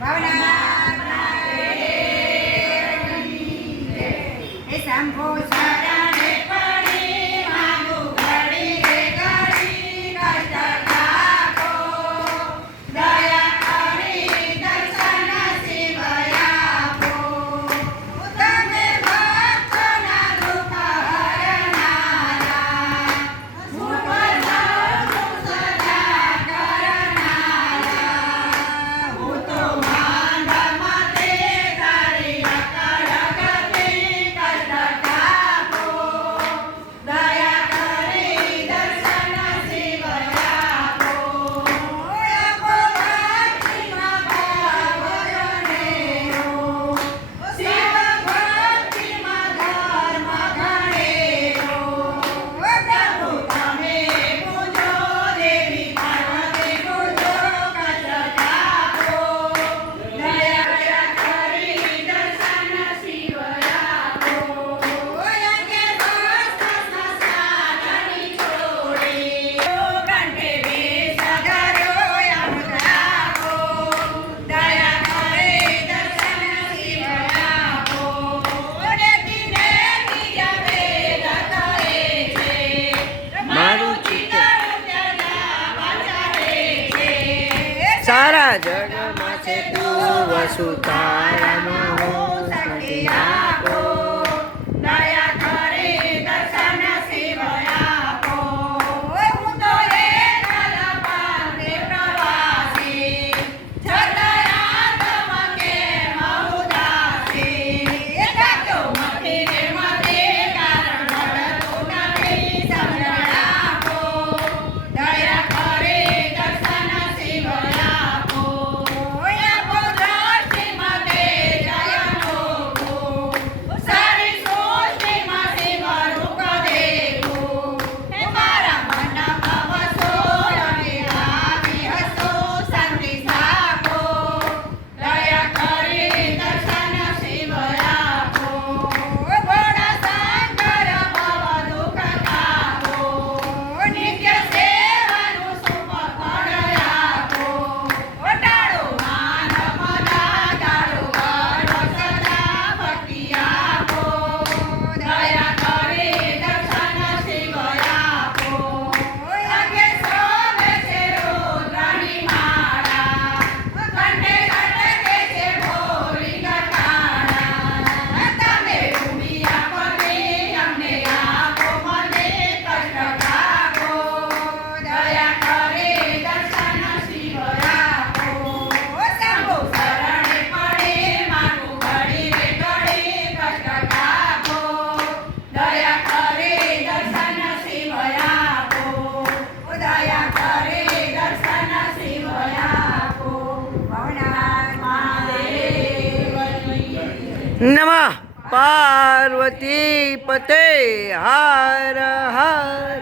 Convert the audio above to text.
ભાવના એ સાંભો જગમાં છે તું વસુધારા નમઃ. પાર્વતી પતે. હાર હાર.